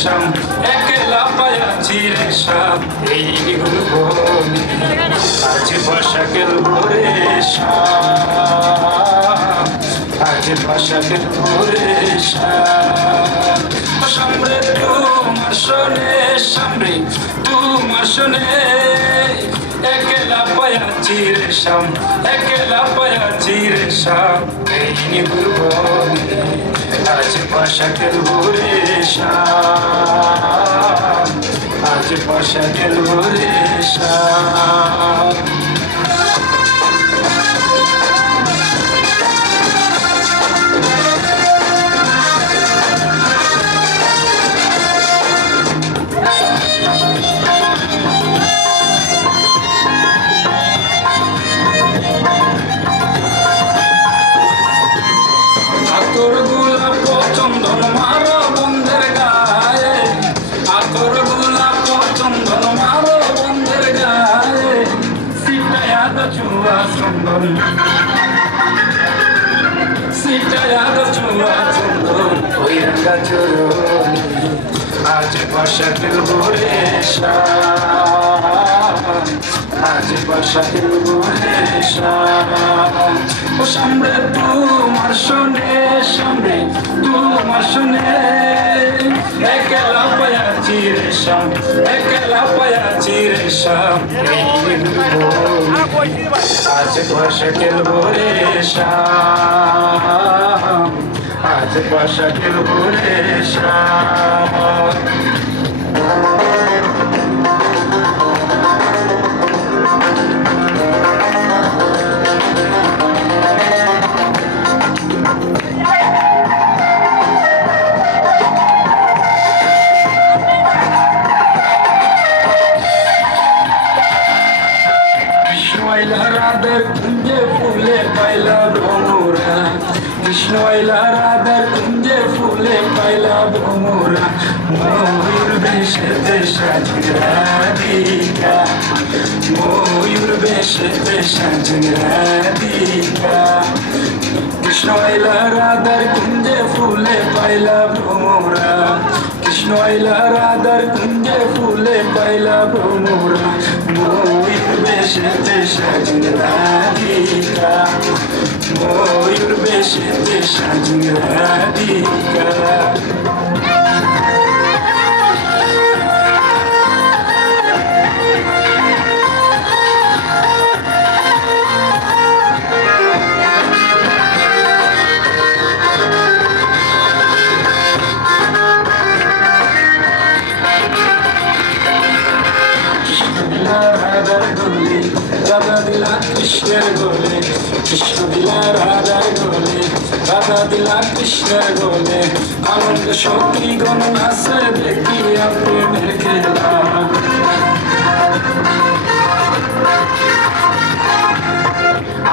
শাম একলা পায়াছি রে শাম এই গুলবনে আজ বর্ষাকের ভোরে শ্যাম আজ বর্ষাকের ভোরে শ্যাম সামনে তোমার শোনে শোনে। একলা পায়াছি রে শাম একলা পায়াছি রে শাম এই গুলবনে আজ বর্ষাকের ভোরে শাম আজ বর্ষাকের ভোরে শাম চুয়া চন্দন সিটায়াদ চুয়া চন্দন ওই রঙ্গা চরণী আজ বর্ষাকের ভোরে শাম ভোরে শাম ও সামনে তোমার শোনে সামনে তোমার শোনে একলা পায়াছি রে শাম একলা পায়াছি রে শাম আজ বর্ষাকের ভোরে শাম আজ বর্ষাকের ভোরে শাম ফুলে পাইলা ভ্রমরা কৃষ্ণ আইলা রাধার কুঞ্জে ফুলে পাইলা ভ্রমরা ময়ূর বেশেতে সাজিন রাধিকা ময়ূর বেশেতে সাজিন রাধিকা কৃষ্ণ আইলা রাধার কুঞ্জে ফুলে পাইলা ভ্রমরা কৃষ্ণ আইলা রাধার কুঞ্জে ফুলে পাইলা ভ্রমরা ময়ূর বেশেতে সাজিন রাধিকা ময়ূর বেশেতে সাজিন রাধিকা রাধা দিলা কৃষ্ণের গলে, কৃষ্ণ দিলা রাধার গলে, রাধা দিলা কৃষ্ণের গলে। আনন্দ শক্তি গণ নাচে দেখি প্রেমের খেলা।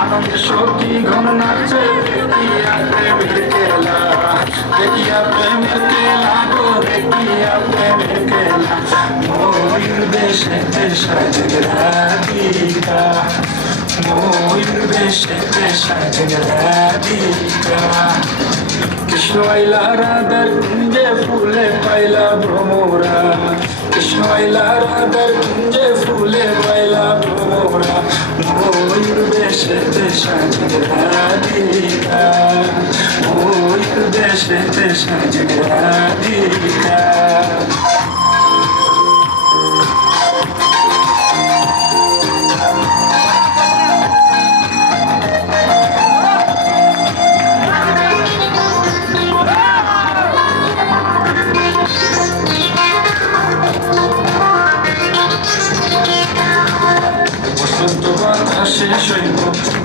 আনন্দ শক্তি ঘন নাচে দেখিয়া প্রেমের খেলা। দেখিয়া প্রেমের খেলা। গো দেখিয়া প্রেমের খেলা ময়ূর বেশেতে সাজগ রাধিকা ময়ূর বেশেতে সাজগ রাধিকা কৃষ্ণ আইলা রাধার কুঞ্জে ফুলে পাইলা ভ্রমরা। কৃষ্ণ আইলা রাধার কুঞ্জে ফুলে পাইলা ভ্রমরা। ময়ূর বেশেতে সাজগ বেশেতে সাজগ রাধিকা বসন্ত বাতাসে শৈব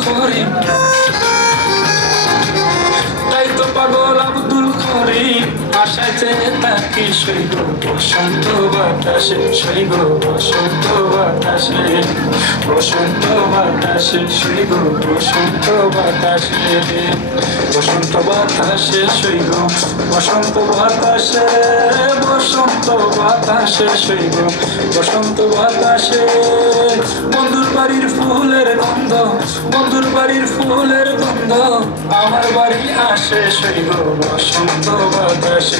поговоримо. আশায় চেয়ে থাকি সৈব বসন্ত বাতাসে সৈব বসন্ত বাতাসে বসন্ত বাতাসে সৈব বসন্ত বাতাসে বসন্ত বাতাসে সৈব বসন্ত বাতাসে বসন্ত বাতাসে সৈব বসন্ত বাতাসে, বন্ধুর বাড়ির ফুলের গন্ধ, বন্ধুর বাড়ির ফুলের গন্ধ, আমার বাড়ি আসে শৈব, বসন্ত বাতাসে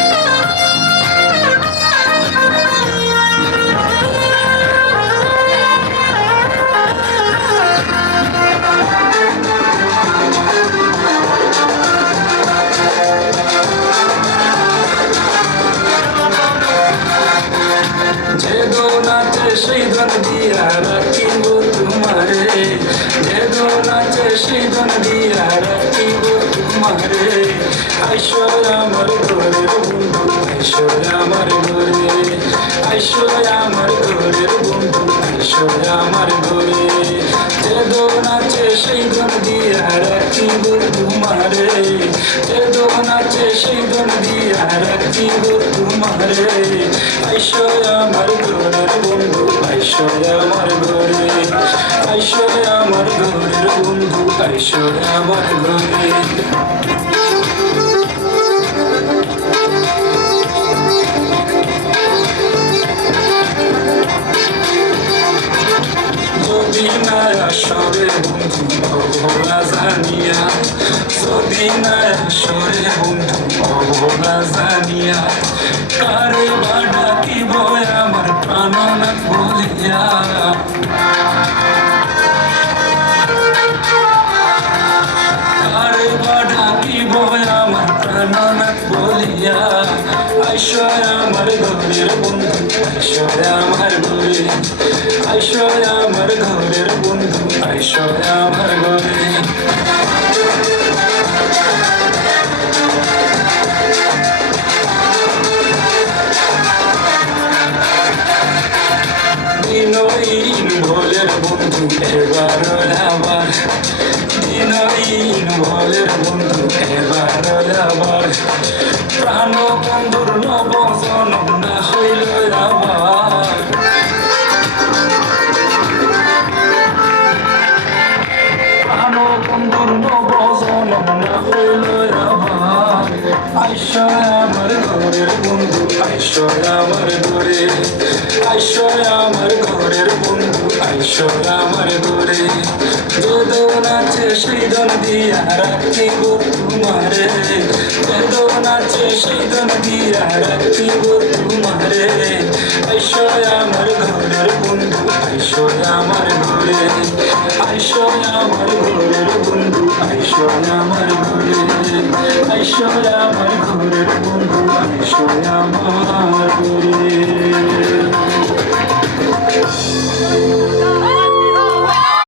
তোমারে আইসো আমার ঘরের বন্ধু আইসো আমার ঘরে আইসো আমার ঘরের বন্ধু আইসো আমার ঘরে দো নাচে সেই দন দিয়া রাখিব তোমারে যে দো নাচে সেই দন দিয়া রাখিব তোমারে আইসো আমার ঘরের বন্ধু আইসো আমার ঘরে আইসো আমার ঘরের বন্ধু আইসো আমার ঘরে যদি না আসরে বন্ধু অবলা জানিয়া যদি না আসরে বন্ধু বলিয়া কারে বয় আমার প্রাণনাথ বলিয়া আইসয় আমার ঘরের বন্ধু আইসয় আমার ঘরে আইসয় আমার ঘরের বন্ধু আইসয় আমার ঘরে আমার ঘরের বন্ধু আইসয় আমার ঘরে। বেদন আছে সেই দন দিয়া রাখিব তোমারে। বেদন আছে সেই দন দিয়া রাখিব তোমারে। আইসয় আমার ঘরের বন্ধু আইসয় আমার ঘরে। আইসয় আমার ঘরের বন্ধু আইসয় আমার ঘরে। আইসয় আমার ঘরের বন্ধু আইসয় আমার ঘরে।